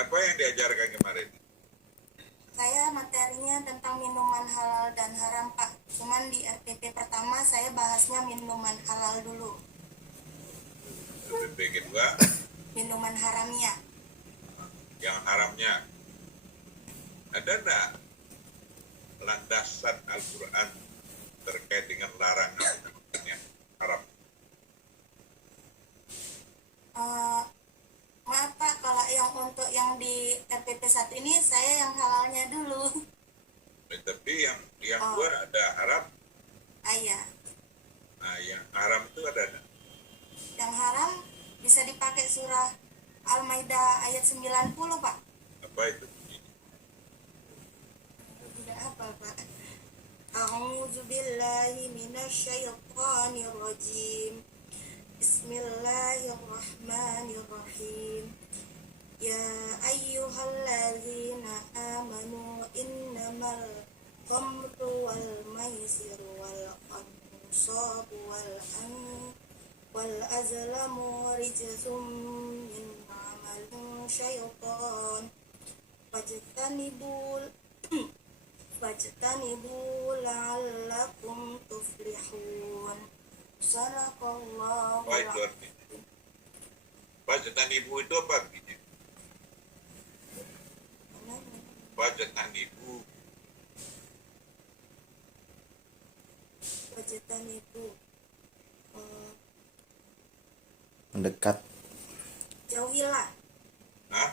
Apa yang diajarkan kemarin? Saya materinya tentang minuman halal dan haram, Pak. Cuman di RPP pertama saya bahasnya minuman halal dulu. RPP kedua? Minuman haramnya. Yang haramnya. Ada enggak landasan Al-Quran terkait dengan larangan yang haram? Maaf Pak, kalau yang untuk yang di RPP 1 ini saya yang halalnya dulu. Tapi yang dua ada haram. Iya. Nah, yang haram itu ada enggak? Yang haram bisa dipakai surah Al-Maidah ayat 90, Pak. Apa itu? Tidak hafal, Pak. A'udzu billahi minasyaitonir rajim. Bismillahirrahmanirrahim. Ya ayyuhalladzina amanu innamal khamru wal maisiru wal ansabu wal azlamu rijsum min amalin syaitan fajtanibu la'allakum tuflihun. Sadaqallahu Apa itu artinya? Bacaan ibu itu apa artinya? Bacaan ibu. Fajtanibu mendekat. jauhilah. Hah?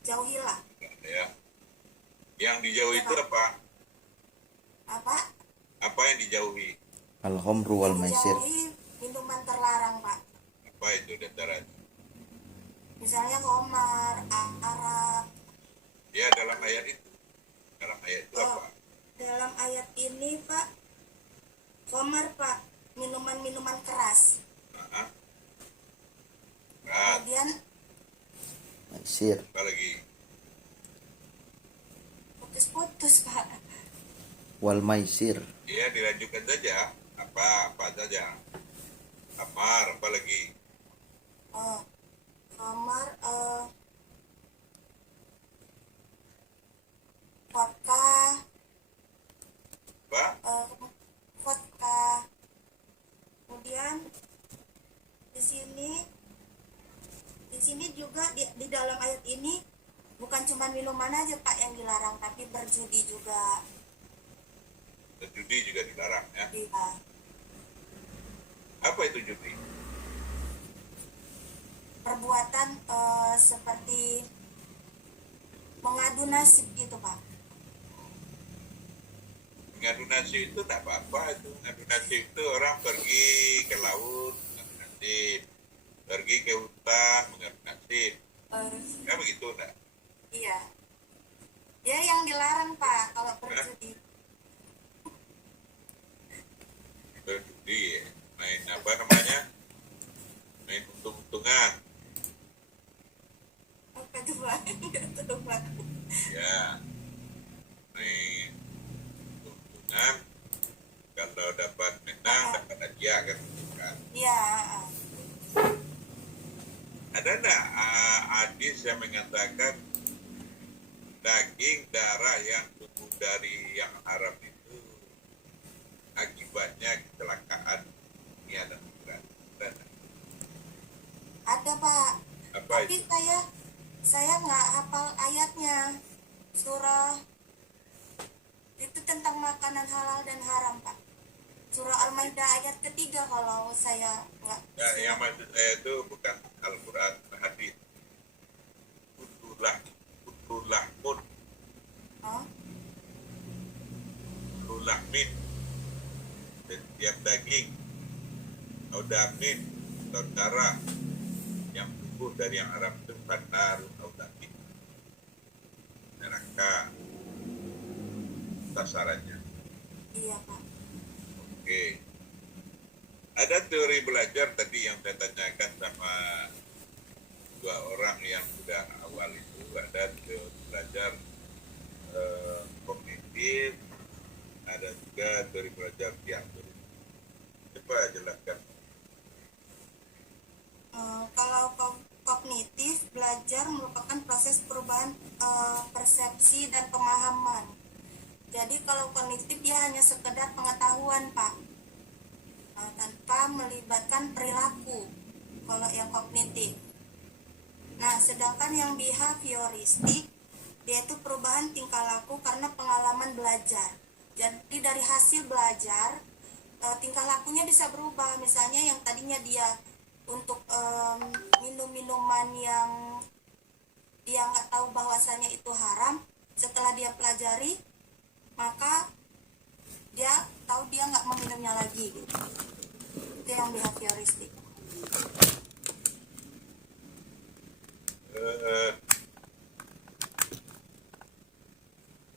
Jauhilah. Ya. Yang dijauhi itu apa? Apa? Apa yang dijauhi? Al-khamru wal maisir. Jauhi minuman terlarang, Pak. Apa itu dandarannya? Misalnya khamar, arak. Ya, dalam ayat itu. Dalam ayat itu apa? Dalam ayat ini, Pak, khamar, Pak, minuman-minuman keras. Nah, nah, Kemudian Maisir. apa lagi? putus-putus, Pak. Wal maisir. Ya, dilanjutkan saja. Apa saja? Amar, apa lagi? Khamar, vodka, Apa? vodka. Kemudian di sini juga di dalam ayat ini bukan cuma minuman aja Pak yang dilarang, tapi berjudi juga. Judi juga dilarang ya. Iya. Apa itu judi? Perbuatan seperti mengadu nasib gitu Pak. Mengadu nasib itu tak apa-apa itu. Mengadu nasib itu orang pergi ke laut mengadu nasib, pergi ke hutan mengadu nasib. Ya begitu enggak? Iya. Ya yang dilarang Pak kalau berjudi. Berjudi ya. Main apa namanya? Main untung-untungan. Apa tuh Pak? Nggak tahu Pak. Ya. Main untung-untungan. Kalau dapat menang dapat hadiah kan? Iya. Ada enggak hadis yang mengatakan daging darah yang tumbuh dari yang haram itu akibatnya kecelakaan dunia dan akhirat? Ada Pak. Apa Tapi itu? saya nggak hafal ayatnya. Surah itu tentang makanan halal dan haram Pak. Surah Al-Maidah ayat ketiga kalau saya nggak. Ya, yang maksud saya itu bukan Al-Quran, hadis. Kululahmun, Oh, kululahmin, setiap daging, atau damin, atau darah yang tumbuh dari yang haram itu banarun atau daging. Neraka sasarannya. iya Pak. Oke. Ada teori belajar tadi yang saya tanyakan sama dua orang yang sudah awal itu. Ada teori belajar kognitif, ada juga teori belajar teori. Coba jelaskan. Kalau kognitif belajar merupakan proses perubahan persepsi dan pemahaman. Jadi kalau kognitif dia hanya sekedar pengetahuan, Pak, tanpa melibatkan perilaku kalau yang kognitif. Nah, sedangkan yang behavioristik dia itu perubahan tingkah laku karena pengalaman belajar. Jadi dari hasil belajar tingkah lakunya bisa berubah. Misalnya yang tadinya dia untuk minum minuman yang dia nggak tahu bahwasannya itu haram, setelah dia pelajari maka dia tahu dia nggak meminumnya lagi gitu. Itu yang behavioristik.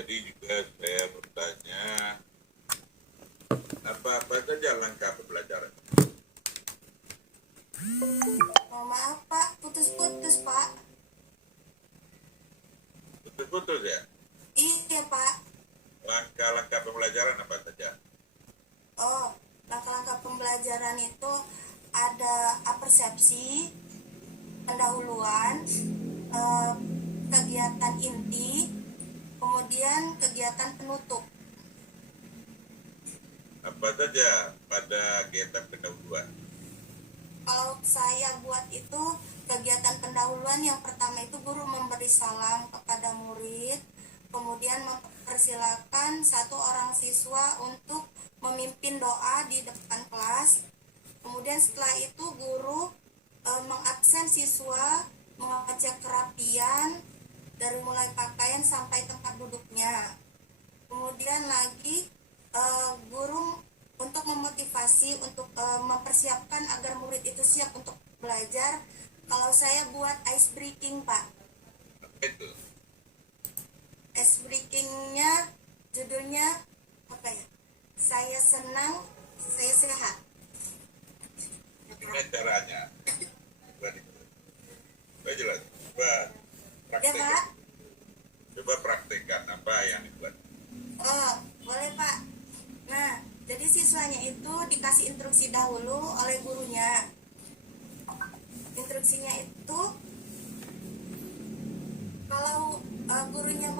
Jadi juga saya bertanya, apa saja langkah pembelajaran? Maaf Pak, putus-putus Pak. Putus-putus ya? Iya Pak. Langkah-langkah pembelajaran apa saja? Oh, langkah-langkah pembelajaran itu ada apersepsi, pendahuluan, kegiatan inti, kemudian kegiatan penutup. Apa saja pada kegiatan pendahuluan? Kalau saya buat itu kegiatan pendahuluan yang pertama itu guru memberi salam kepada murid, kemudian mempersilakan satu orang siswa untuk memimpin doa di depan kelas. Kemudian setelah itu guru mengabsen siswa, mengecek kerapian dari mulai pakaian sampai tempat duduknya. Kemudian lagi guru untuk memotivasi untuk mempersiapkan agar murid itu siap untuk belajar. Kalau saya buat ice breaking Pak. Apa itu? Ice breakingnya judulnya apa ya? Saya senang, saya sehat. Gimana caranya? Bukan itu. Coba jelas. Coba Ya praktekkan. Pak? Coba praktekkan apa yang dibuat. Oh, boleh Pak. Nah, jadi siswanya itu dikasih instruksi dahulu oleh gurunya. Instruksinya itu kalau gurunya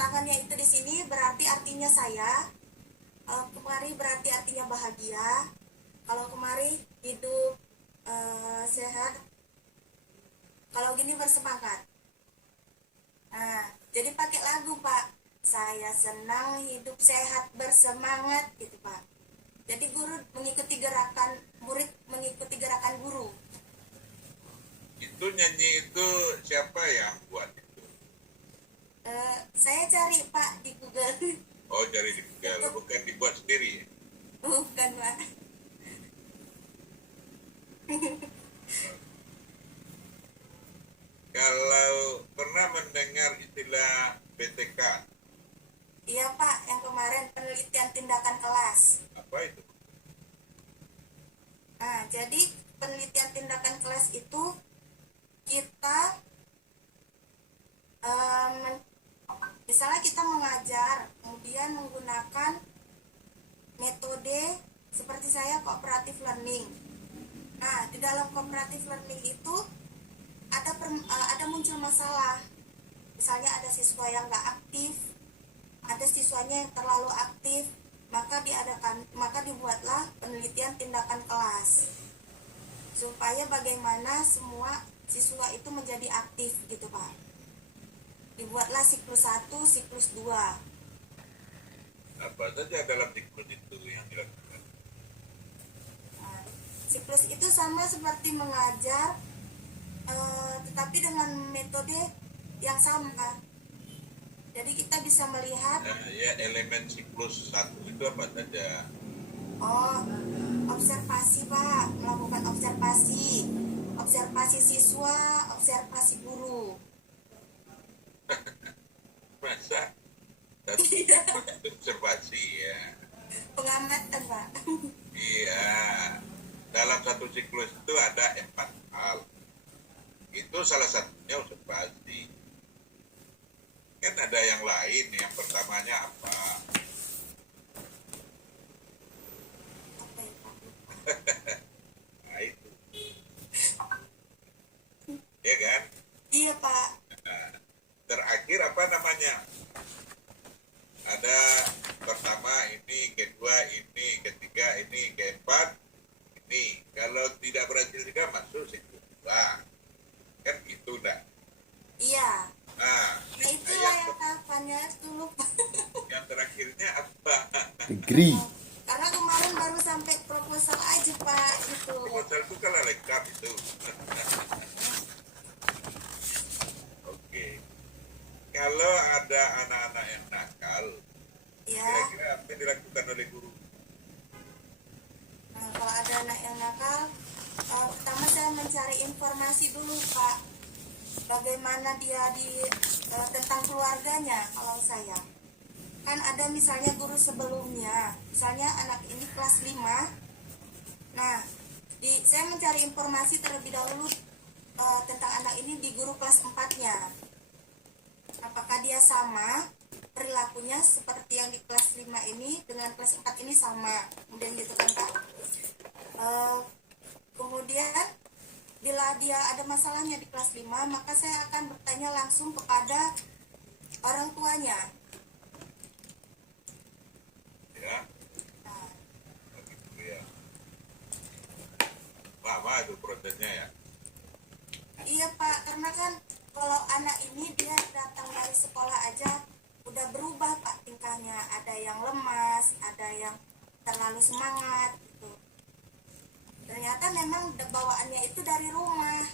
tangannya itu di sini berarti artinya saya. Kalau kemari berarti artinya bahagia. Kalau kemari hidup sehat. Kalau gini bersemangat. Nah, jadi pakai lagu Pak. Saya senang hidup sehat bersemangat gitu Pak. Jadi guru mengikuti gerakan, murid mengikuti gerakan guru. Itu nyanyi itu siapa yang buat itu? Saya cari Pak di Google. Oh, dari di Google, bukan dibuat sendiri ya? Bukan Pak. Kalau pernah mendengar istilah BTK, Iya Pak, yang kemarin penelitian tindakan kelas. apa itu? Nah, jadi penelitian tindakan kelas itu kita misalnya kita mengajar, kemudian menggunakan metode seperti saya cooperative learning. Nah, di dalam cooperative learning itu ada muncul masalah. Misalnya ada siswa yang nggak aktif, ada siswanya yang terlalu aktif, maka dibuatlah penelitian tindakan kelas supaya bagaimana semua siswa itu menjadi aktif gitu Pak. Dibuatlah siklus 1, siklus 2. Apa saja dalam siklus itu yang dilakukan? Nah, siklus itu sama seperti mengajar, tetapi dengan metode yang sama. Jadi kita bisa melihat Ya, elemen siklus 1 itu apa saja? observasi Pak, melakukan observasi siswa, observasi guru. Masa? Observasi ya. Pengamatan Pak. Iya. Dalam satu siklus itu ada 4 hal. Itu salah satunya observasi. Kan ada yang lain, yang pertamanya apa? Apa ya Pak? Nah itu. Ya kan? apa namanya? Ada pertama ini, kedua ini, ketiga ini, keempat ini. Kalau tidak berhasil juga masuk kedua. Kan gitu dah. Iya. Nah, Nah itulah yang tahapannya dulu Pak. yang terakhirnya apa? Degree. Karena kemarin baru sampai proposal aja Pak itu. Proposal itu kalau lengkap itu. Oke. Kalau ada anak-anak yang nakal, Ya. kira-kira apa yang dilakukan oleh guru? Nah, kalau ada anak yang nakal, pertama saya mencari informasi dulu Pak. Bagaimana dia tentang keluarganya kalau saya. Kan ada misalnya guru sebelumnya, misalnya anak ini kelas 5. Nah, saya mencari informasi terlebih dahulu tentang anak ini di guru kelas 4-nya. Apakah dia sama perilakunya seperti yang di kelas 5 ini dengan kelas 4 ini sama. Kemudian gitu kan Pak. Kemudian bila dia ada masalahnya di kelas 5, maka saya akan bertanya langsung kepada orang tuanya. Ya, Nah, begitu ya. Lama itu prosesnya ya. iya Pak, karena kan kalau anak ini dia datang dari sekolah aja udah berubah Pak tingkahnya. Ada yang lemas, ada yang terlalu semangat gitu. Ternyata memang bawaannya itu dari rumah